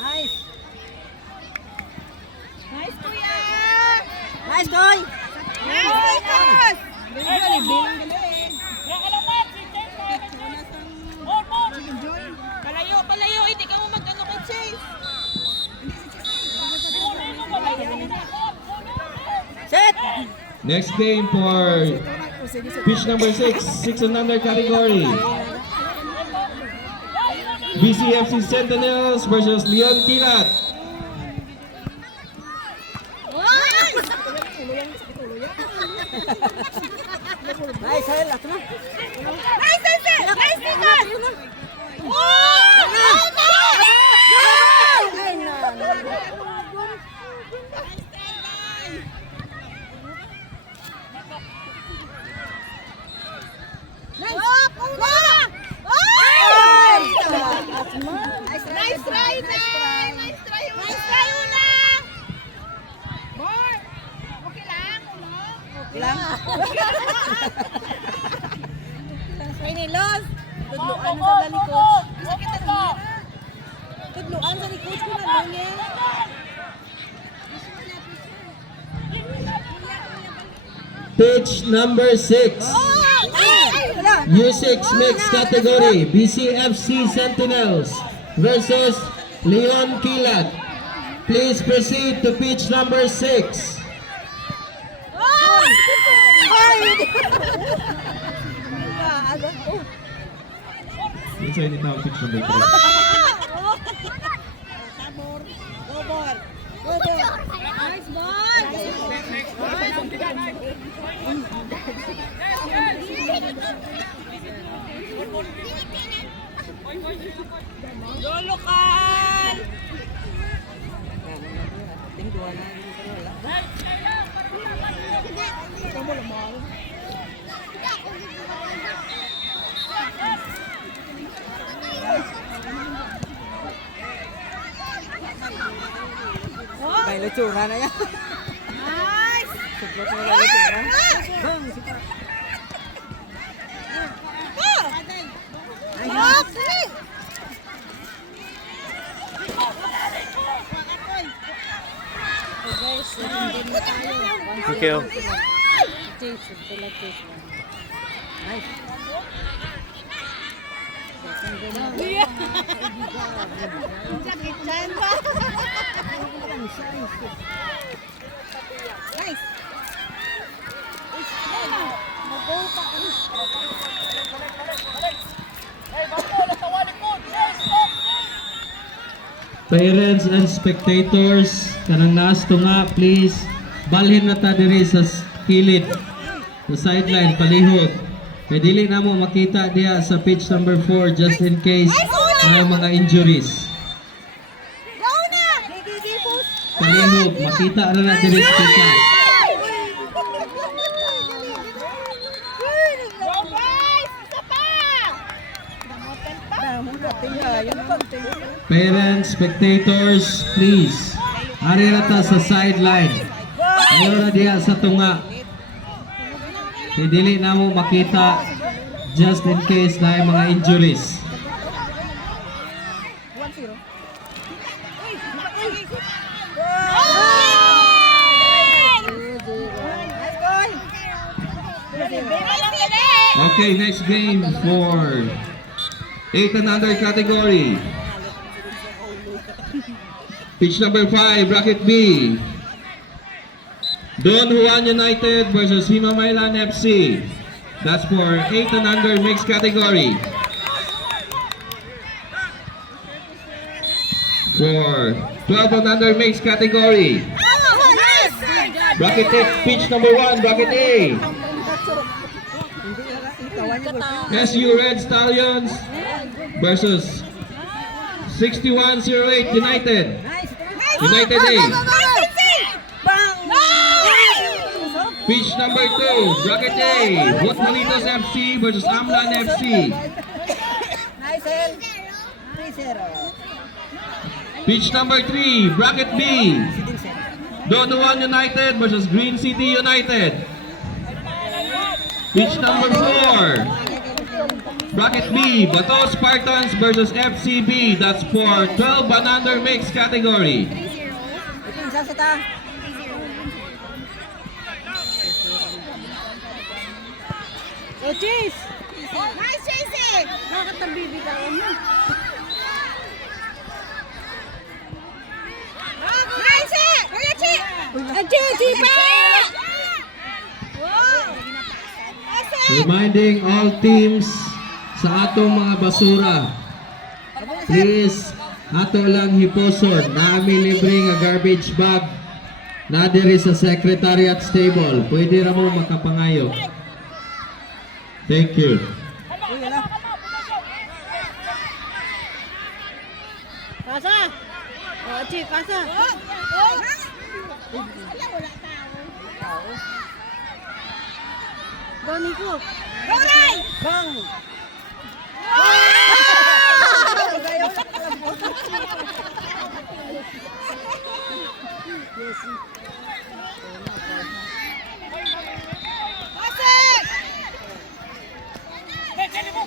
Nice. Nice, kuya! Nice, Koy! Nice, Lucas! Palayo, palayo. Hindi ka mo mag-ano kay Chase. Set! Next game for pitch number 6, 6 and under category. BCFC Sentinels versus Leon Kilat. Nice, Hel. Ato na. Nice, nice, nice, Lucas! Ay, na. Nice try, Nay! Nice try, Una! Nice try, Una! More! Okay lang, Uno? Okay lang. Ay, nilos. Tudluan sa lalikod. Tudluan sa likod ko na lang yan. Pitch number 6, U6 mixed category. BCFC Sentinels versus Leon Kilat. Please proceed to pitch number 6. Ito yung itawag pitch number 3. Nice ball! Go, lokal! May lutsura na yan. Nice! Sobrang na lutsura. Bang! Okay! Thank you. Sakit dyan ba? Nice! Parents and spectators, kanang naas tunga, please balhin na ta diri sa kilid, sa sideline, palihog. Kaya dili na mo makita diya sa pitch number 4 just in case may mga injuries. Go na! Palihog, makita na diri sa pitch. Go guys! Isa pa! Parents, spectators, please. Ari na ta sa sideline. Ayaw na diya sa tunga. Kaya dili na mo makita just in case na may mga injuries. Okay, next game for 8 and under category. Pitch number 5, bracket B. Don Juan United versus Hima Mailan FC. That's for 8 and under mixed category. For 12 and under mixed category. Bracket A, pitch number 1, bracket A. SU Red Stallions versus 6108 United. United A. Pitch number 2, bracket A. Botmalitos FC versus Amlan FC. Nice, Hel. 3-0. Pitch number 3, bracket B. Don Juan United versus Green City United. Pitch number 4. Bracket B, Bato Spartans versus FCB. That's for 12 and under mixed category. Ito isa sa ta. Oh, Chase! Nice chasing! Bakit nabibitawan mo? Nice hit! Kuya Chi! Chi pa! Wow! Reminding all teams sa atong mga basura. Please, ato lang hiposon. Naami libre nga garbage bag na diri sa secretariat stable. Pwede ra mo makapangayo. Thank you. Uy, wala. Pasa! Oh, Chi, pasa! Go, Nico! Go, Ray! Bang!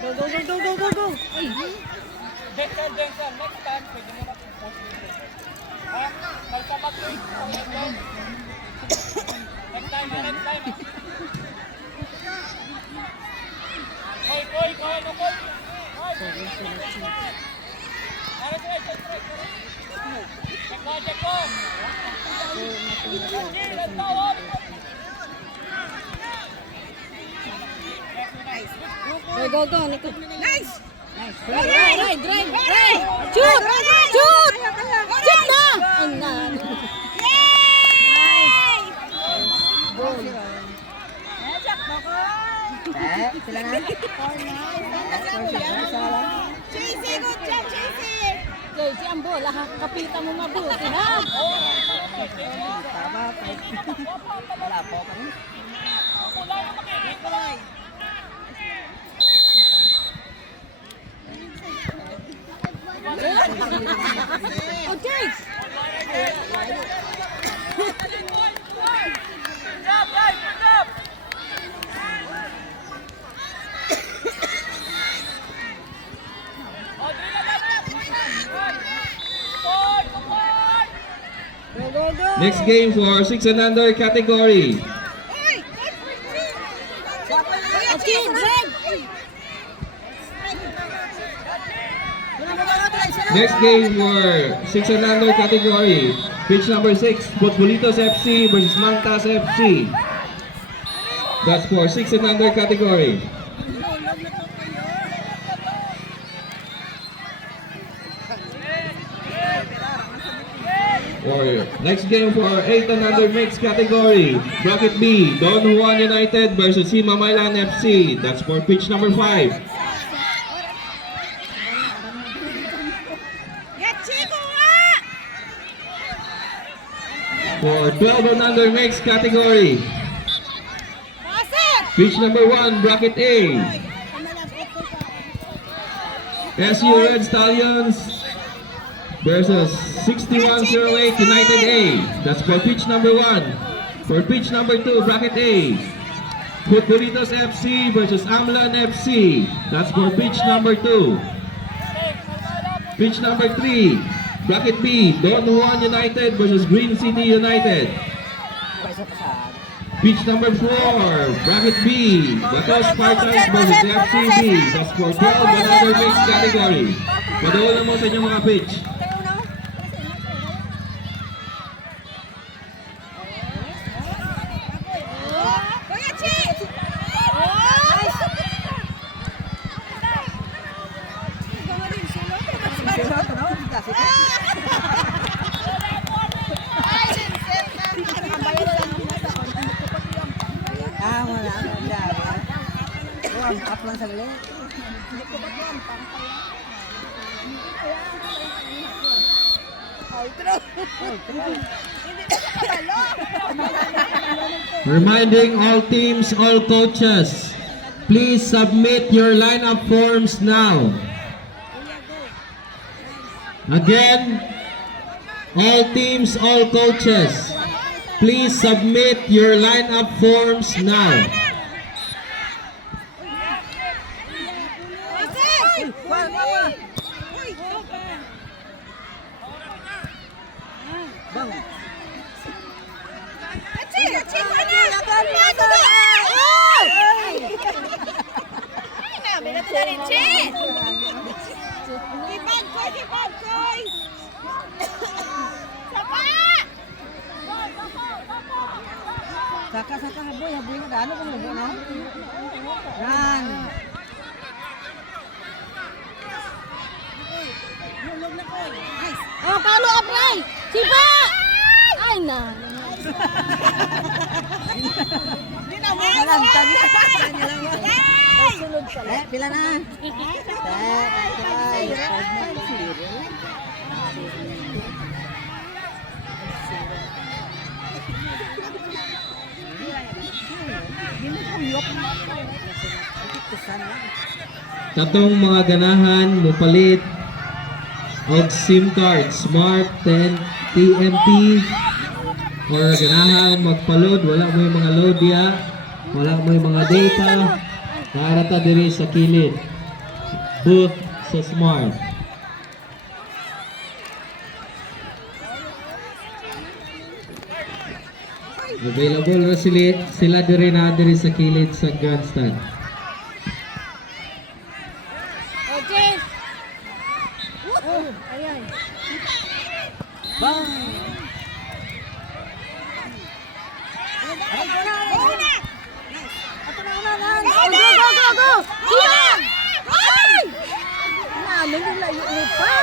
Go, go, go, go, go, go, go! Ay! Go, go, go, Nico! Nice! Ray, Ray, drive! Ray! Shoot! Shoot! Shoot na! Ay, na! Yay! Sila na. Chasey, good job, Chasey! Chasey, ang bola, kapitan mo mabuti, ha? Tama, wala po pa rin. Oh, Chase! Go, go, go! Next game for 6 and under category. Okay, drive! Next game for 6 and under category. Pitch number 6, Futbolitos FC versus Mantas FC. That's for 6 and under category. Or next game for 8 and under mixed category. Bracket B, Don Juan United versus Hima Mailan FC. That's for pitch number 5. Get Chico! For 12 and under mixed category. Pass it! Pitch number 1, bracket A. SU Red Stallions versus 6108 United A. That's for pitch number 1. For pitch number 2, bracket A. Futbolitos FC versus Amlan FC. That's for pitch number 2. Pitch number 3, bracket B. Don Juan United versus Green City United. Pitch number 4, bracket B. Bato Spartans versus FCB. That's for 12 and under mixed category. Padoon mo sa inyong mga pitch. Kuya Chi! Sila ito na. Kasi wala. Warm up lang saglit. Reminding all teams, all coaches, please submit your lineup forms now. Again, all teams, all coaches, please submit your lineup forms now. Saka haboy na gaano kung lubo na. Yan. Oh, follow up, Ray! Sipa! Ay, na. Malantag na. Sunod pala. Pila na. Katong mga ganahan mupalit og SIM card, Smart 10 TMP or ganahan magpa-load, wala mo yung mga load diya, wala mo yung mga data, naarata diri sa kilid. Booth sa Smart. Available na sila diri na diri sa kilid sa grandstand. Okay. Oh, ayan. Bang! Go! Sipa! Ay! Nalo yung layo mo pa.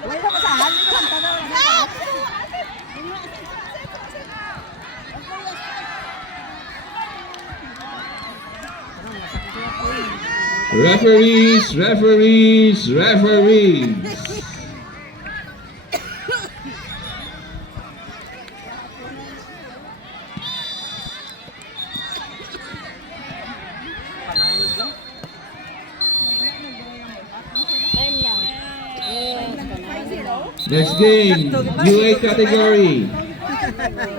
Wala ka pasahan. Referees. Time na. Yes, Next game, UA category.